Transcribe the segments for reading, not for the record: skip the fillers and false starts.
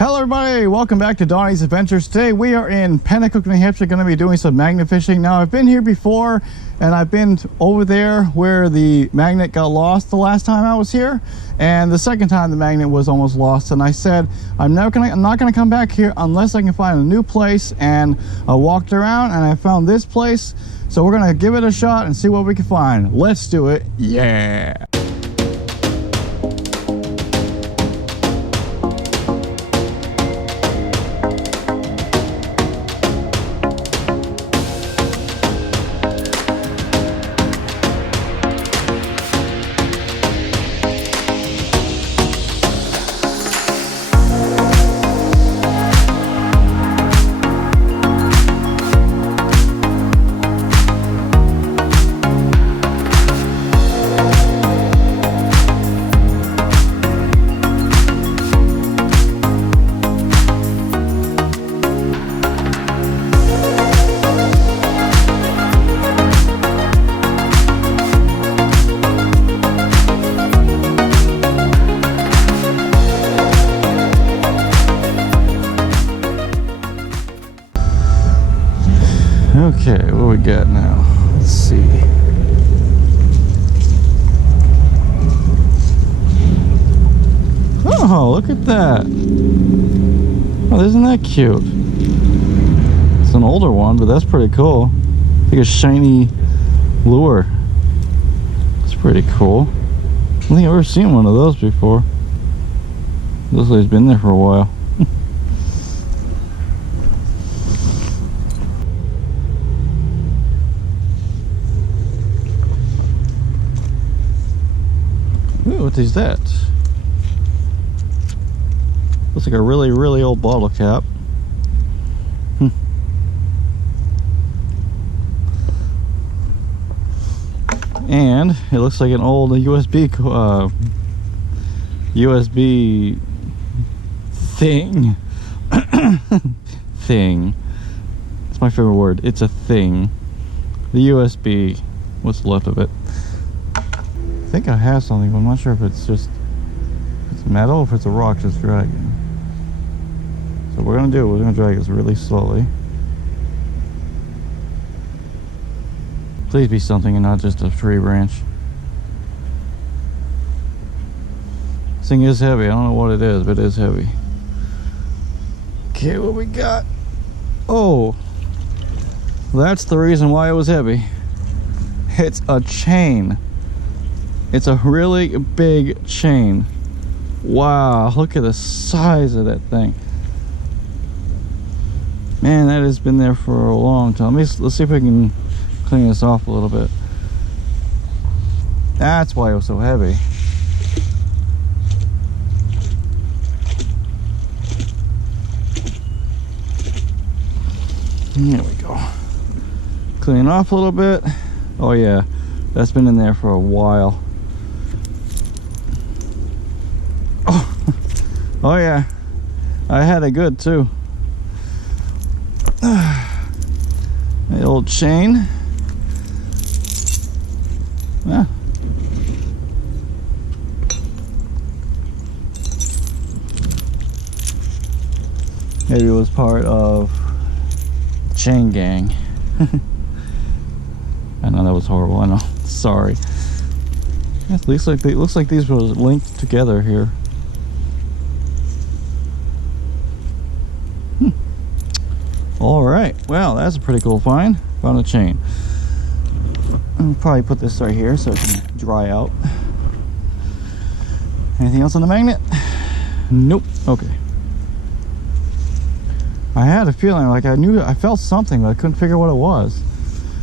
Hello everybody, welcome back to Donnie's Adventures. Today we are in Pennacook, New Hampshire, going to be doing some magnet fishing. Now I've been here before and I've been over there where the magnet got lost the last time I was here, and the second time the magnet was almost lost, and I said I'm not gonna come back here unless I can find a new place. And I walked around and I found this place, so we're gonna give it a shot and see what we can find. Let's do it. Yeah. Okay, what we got now? Let's see. Oh, look at that. Oh, isn't that cute? It's an older one, but that's pretty cool. Like a shiny lure. It's pretty cool. I don't think I've ever seen one of those before. Looks like it's been there for a while. Ooh, what is that? Looks like a really old bottle cap. And it looks like an old USB thing. Thing. It's my favorite word. It's a thing. The USB. What's left of it? I think I have something, but I'm not sure if it's just metal or if it's a rock just dragging. So what we're gonna do, we're gonna drag this really slowly. Please be something and not just a tree branch. This thing is heavy. I don't know what it is, but it is heavy. Okay, what we got? Oh, that's the reason why it was heavy. It's a chain. It's a really big chain. Wow, look at the size of that thing. Man, that has been there for a long time. Let's see if we can clean this off a little bit. That's why it was so heavy. There we go. Clean off a little bit. Oh yeah, that's been in there for a while. Oh yeah, I had it good too. The old chain. Yeah. Maybe it was part of chain gang. I know that was horrible. I know. Sorry. It looks like these were linked together here. All right, well, that's a pretty cool find. Found a chain. I'll probably put this right here so it can dry out. Anything else on the magnet? Nope. Okay. I had a feeling like I felt something, but I couldn't figure what it was.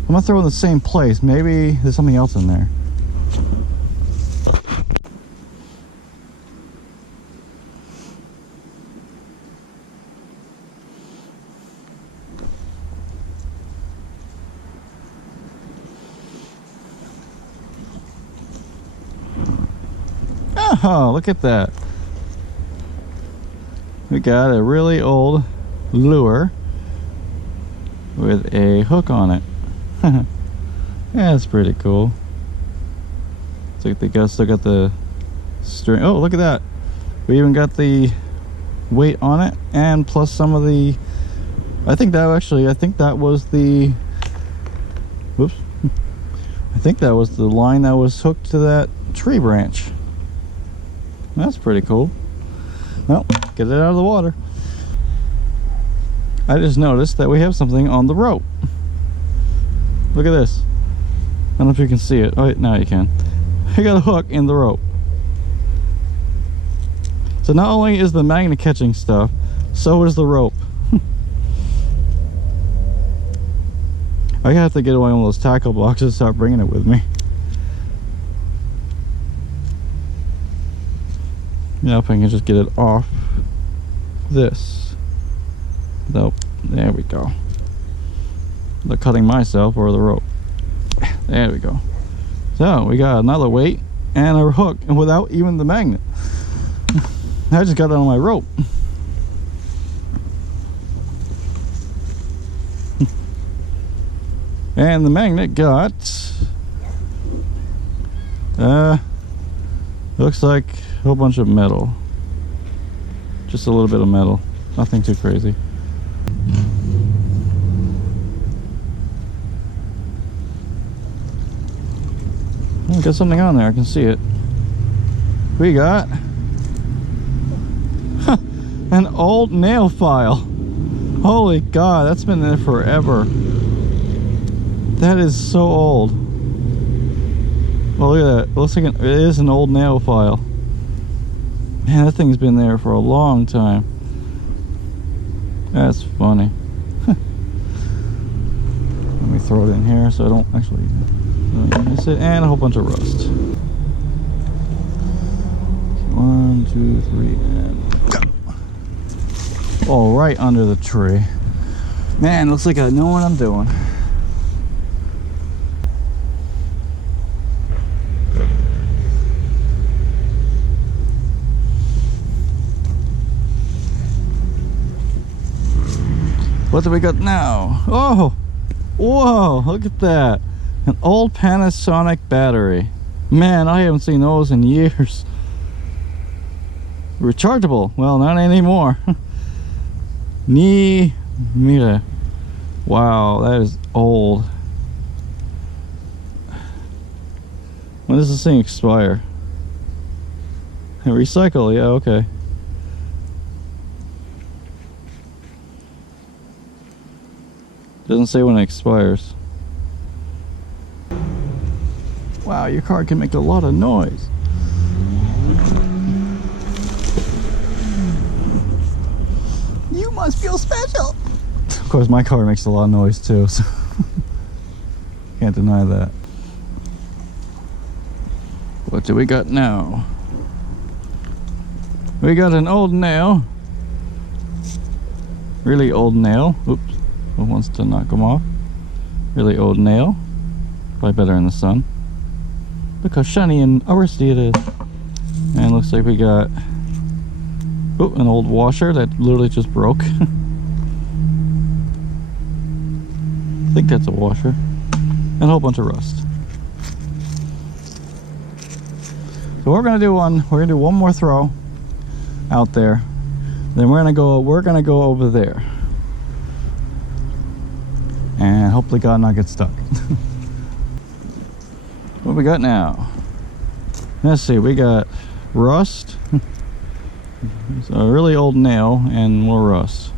I'm gonna throw it in the same place. Maybe there's something else in there. Oh, look at that. We got a really old lure with a hook on it. Yeah, that's pretty cool. It's like they still got the string. Oh, look at that. We even got the weight on it, and plus some of the, I think that was the, whoops, I think that was the line that was hooked to that tree branch. That's pretty cool. Well, get it out of the water. I just noticed that we have something on the rope. Look at this. I don't know if you can see it. Oh, now you can. I got a hook in the rope. So not only is the magnet catching stuff, so is the rope. I have to get away one of those tackle boxes and start bringing it with me. Now if I can just get it off this. Nope, there we go. The cutting myself or the rope. There we go. So we got another weight and a hook, and without even the magnet. I just got it on my rope. And the magnet got looks like a whole bunch of metal. Just a little bit of metal, nothing too crazy. Oh, got something on there, I can see it. We got an old nail file. Holy God, that's been there forever. That is so old. Well, look at that. It looks like it is an old nail file. Man, that thing's been there for a long time. That's funny. Let me throw it in here so I don't actually miss it. And a whole bunch of rust. 1, 2, 3, and go. Oh, right under the tree. Man, looks like I know what I'm doing. What do we got now? Oh, whoa, look at that. An old Panasonic battery. Man, I haven't seen those in years. Rechargeable. Well, not anymore. Mira. Wow, that is old. When does this thing expire? Recycle, yeah, okay. Doesn't say when it expires. Wow, your car can make a lot of noise. You must feel special. Of course, my car makes a lot of noise too, so can't deny that. What do we got now? We got an old nail. Really old nail. Oops. Who wants to knock them off? Really old nail. Probably better in the sun. Look how shiny and rusty it is. And looks like we got an old washer that literally just broke. I think that's a washer. And a whole bunch of rust. So we're gonna do one more throw out there. Then we're gonna go over there. And hopefully God not get stuck. What we got now? Let's see, we got rust. It's a really old nail and more rust.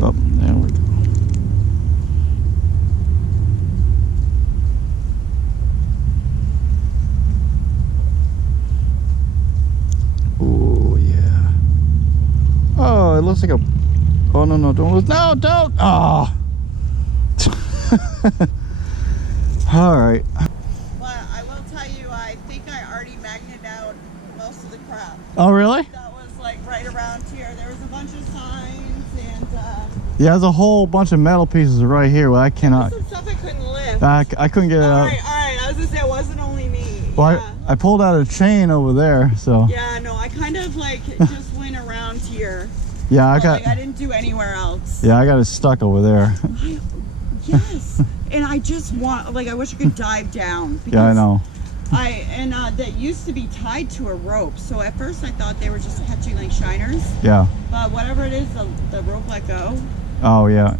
Oh, there we go. Oh, yeah. Oh, it looks like a Oh, no, no, don't lose. No, don't. Oh. All right. But I will tell you, I think I already magneted out most of the crap. Oh, really? That was like right around here. There was a bunch of signs and yeah, there's a whole bunch of metal pieces right here. Well, I cannot. some stuff I couldn't lift. I couldn't get it out. All right. I was gonna say it wasn't only me. Well, yeah. I pulled out a chain over there, so. Yeah, no, I kind of like just went around here. Yeah, I like I didn't do anywhere else. Yeah, I got it stuck over there. Yes, and I just want, like, I wish I could dive down. Yeah, I know. That used to be tied to a rope. So at first I thought they were just catching like shiners. Yeah. But whatever it is, the rope let go. Oh, yeah.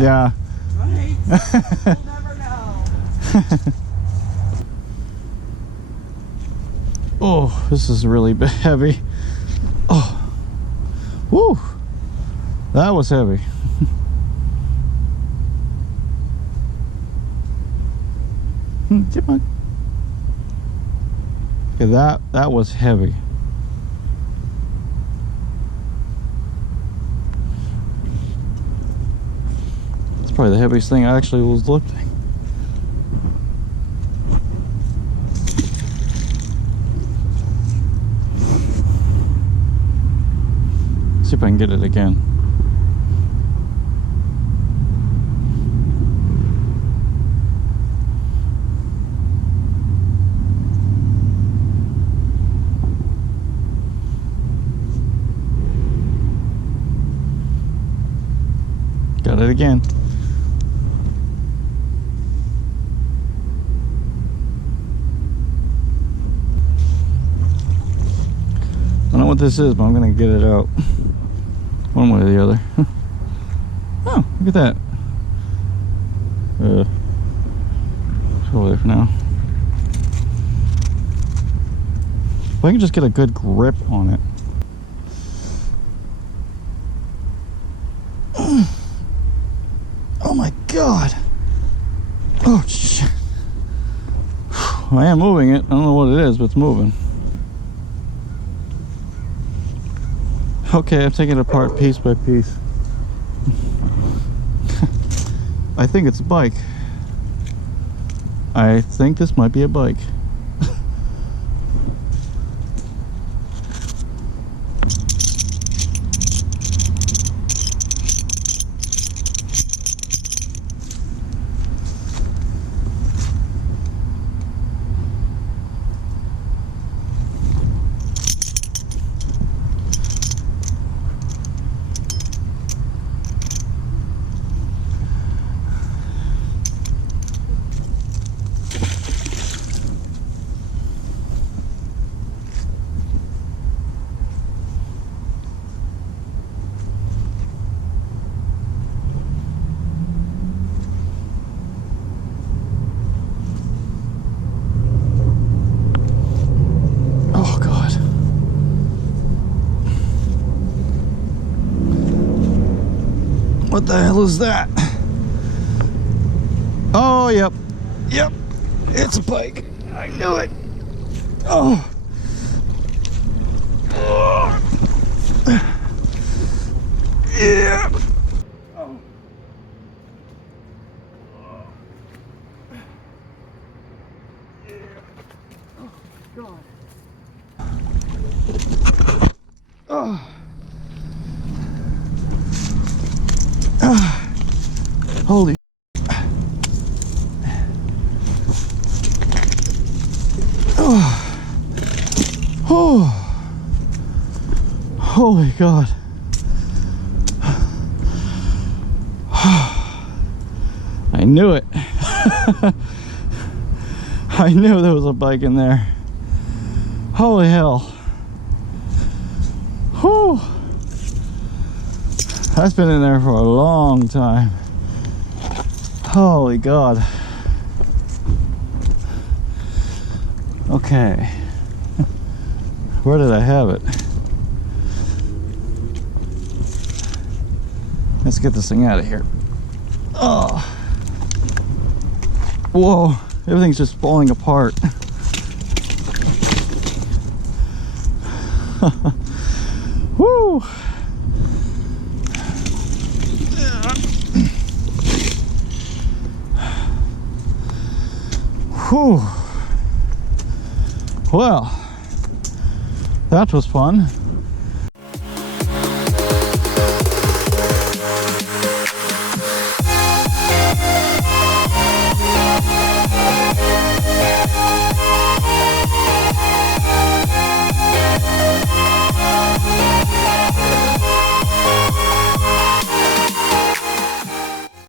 Yeah. Right. We'll never know. Oh, this is really heavy. Oh. Woo. That was heavy. Come on. Okay, that was heavy. It's probably the heaviest thing I actually was lifting. See if I can get it again. Got it again. I don't know what this is, but I'm gonna get it out one way or the other. Oh, look at that. It's over there for now. If I can just get a good grip on it. Oh my God. Oh shit. I am moving it. I don't know what it is, but it's moving. Okay, I'm taking it apart piece by piece. I think it's a bike. I think this might be a bike. What the hell is that? Oh, yep. Yep. It's a bike. I knew it. Oh. Oh. Yeah. Oh. Yeah. Oh, God. Oh. Holy oh. Oh. Holy God. I knew it. I knew there was a bike in there. Holy hell. Whew. That's been in there for a long time. Holy God. Okay. Where did I have it? Let's get this thing out of here. Oh. Whoa. Everything's just falling apart. Woo. Whew. Well, that was fun.